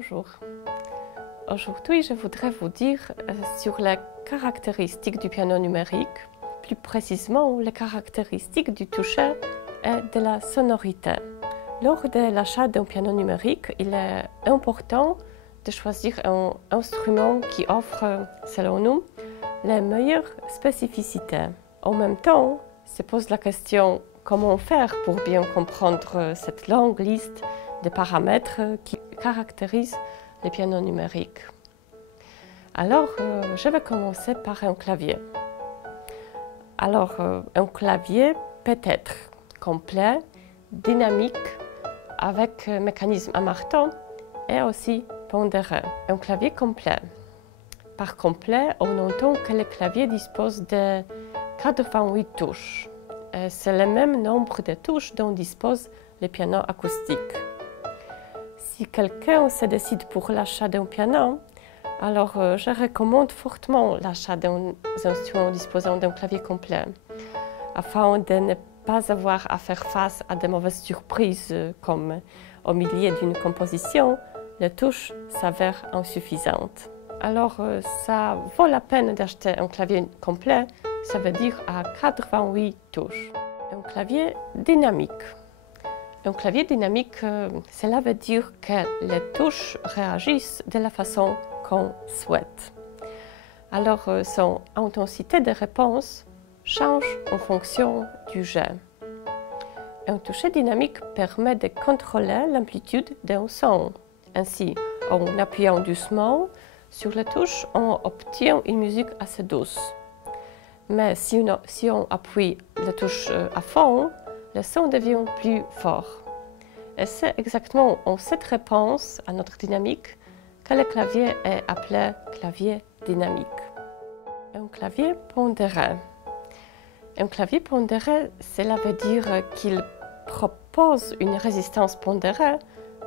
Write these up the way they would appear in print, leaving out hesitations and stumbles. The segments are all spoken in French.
Bonjour. Aujourd'hui, je voudrais vous dire sur les caractéristiques du piano numérique, plus précisément les caractéristiques du toucher et de la sonorité. Lors de l'achat d'un piano numérique, il est important de choisir un instrument qui offre, selon nous, les meilleures spécificités. En même temps, se pose la question comment faire pour bien comprendre cette longue liste de paramètres qui caractérisent les pianos numériques. Alors, je vais commencer par un clavier. Alors, un clavier peut être complet, dynamique, avec mécanisme à marteau et aussi pondéré. Un clavier complet. Par complet, on entend que le clavier dispose de 88 touches. C'est le même nombre de touches dont disposent les pianos acoustiques. Si quelqu'un se décide pour l'achat d'un piano, alors je recommande fortement l'achat d'un instrument disposant d'un clavier complet, afin de ne pas avoir à faire face à de mauvaises surprises, comme au milieu d'une composition, les touches s'avèrent insuffisantes. Alors ça vaut la peine d'acheter un clavier complet, ça veut dire à 88 touches. Un clavier dynamique. Un clavier dynamique, cela veut dire que les touches réagissent de la façon qu'on souhaite. Alors, son intensité de réponse change en fonction du jet. Un toucher dynamique permet de contrôler l'amplitude d'un son. Ainsi, en appuyant doucement sur les touches, on obtient une musique assez douce. Mais si on appuie les touches à fond, le son devient plus fort. Et c'est exactement en cette réponse à notre dynamique que le clavier est appelé clavier dynamique. Un clavier pondéré. Un clavier pondéré, cela veut dire qu'il propose une résistance pondérée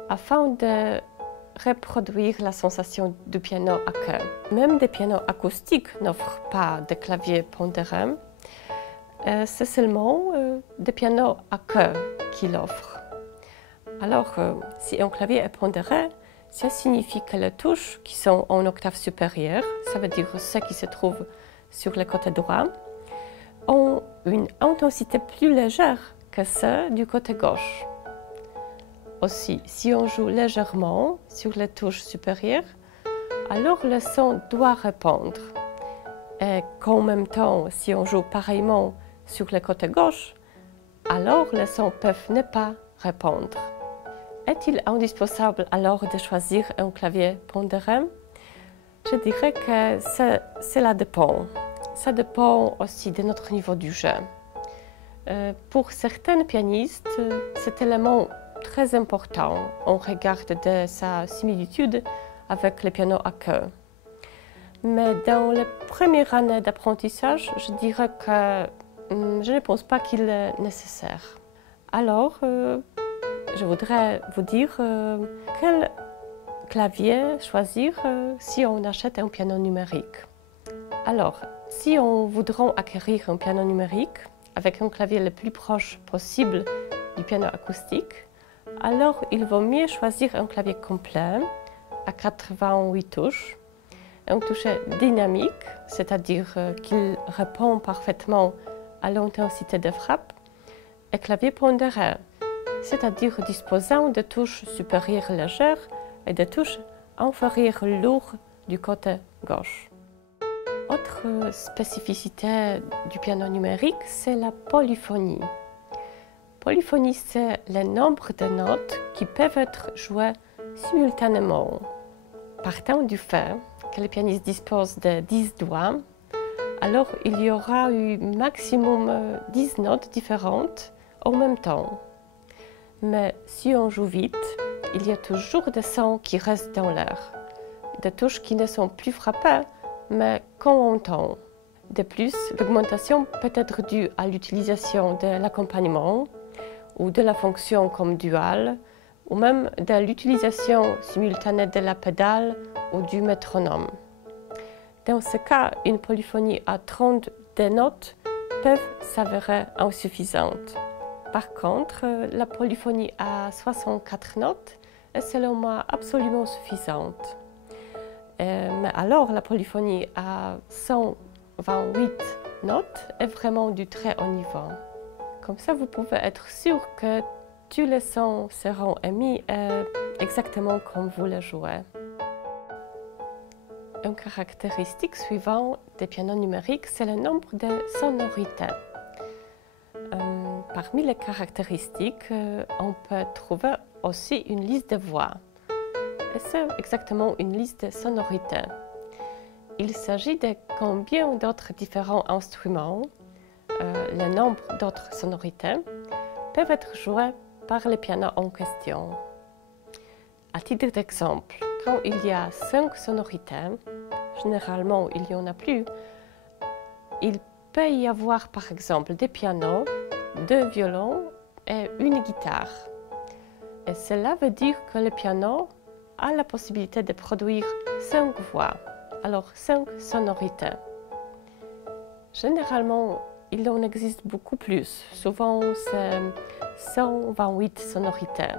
afin de reproduire la sensation du piano à queue. Même des pianos acoustiques n'offrent pas de clavier pondéré. C'est seulement des pianos à queue qui l'offrent. Alors, si un clavier est pondéré, ça signifie que les touches qui sont en octave supérieure, ça veut dire ceux qui se trouvent sur le côté droit, ont une intensité plus légère que ceux du côté gauche. Aussi, si on joue légèrement sur les touches supérieures, alors le son doit répondre. Et qu'en même temps, si on joue pareillement sur le côté gauche, alors les sons peuvent ne pas répondre. Est-il indispensable alors de choisir un clavier pondéré? Je dirais que cela dépend. Ça dépend aussi de notre niveau du jeu. Pour certains pianistes, cet élément très important en regard de sa similitude avec le piano à queue. Mais dans les premières années d'apprentissage, je dirais que je ne pense pas qu'il est nécessaire. Alors, je voudrais vous dire quel clavier choisir si on achète un piano numérique. Alors, si on voudrait acquérir un piano numérique avec un clavier le plus proche possible du piano acoustique, alors il vaut mieux choisir un clavier complet à 88 touches, un toucher dynamique, c'est-à-dire qu'il répond parfaitement à l'intensité de frappe, et clavier pondéré, c'est-à-dire disposant de touches supérieures légères et de touches inférieures lourdes du côté gauche. Autre spécificité du piano numérique, c'est la polyphonie. Polyphonie, c'est le nombre de notes qui peuvent être jouées simultanément. Partant du fait que le pianiste dispose de 10 doigts, alors il y aura eu maximum 10 notes différentes en même temps. Mais si on joue vite, il y a toujours des sons qui restent dans l'air, des touches qui ne sont plus frappées, mais qu'on entend. De plus, l'augmentation peut être due à l'utilisation de l'accompagnement ou de la fonction comme dual, ou même de l'utilisation simultanée de la pédale ou du métronome. Dans ce cas, une polyphonie à 32 notes peut s'avérer insuffisante. Par contre, la polyphonie à 64 notes est selon moi absolument suffisante. Mais alors la polyphonie à 128 notes est vraiment du très haut niveau. Comme ça, vous pouvez être sûr que tous les sons seront émis exactement comme vous les jouez. Une caractéristique suivante des pianos numériques, c'est le nombre de sonorités. Parmi les caractéristiques, on peut trouver aussi une liste de voix. Et c'est exactement une liste de sonorités. Il s'agit de combien d'autres différents instruments, le nombre d'autres sonorités, peuvent être joués par le piano en question. À titre d'exemple, quand il y a 5 sonorités, généralement il y en a plus, il peut y avoir par exemple des pianos, 2 violons et une guitare. Et cela veut dire que le piano a la possibilité de produire 5 voix, alors 5 sonorités. Généralement, il en existe beaucoup plus. Souvent, c'est 128 sonorités,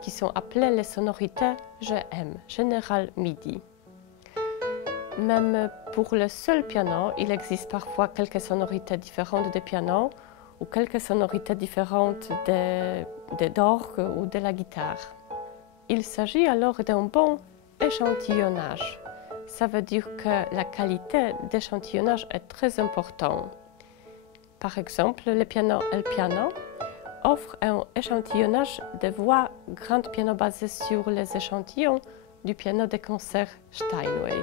qui sont appelées les sonorités GM, General MIDI. Même pour le seul piano, il existe parfois quelques sonorités différentes des pianos ou quelques sonorités différentes des orgues ou de la guitare. Il s'agit alors d'un bon échantillonnage. Ça veut dire que la qualité d'échantillonnage est très importante. Par exemple, le piano El Piano offre un échantillonnage de voix grand piano basé sur les échantillons du piano de concert Steinway.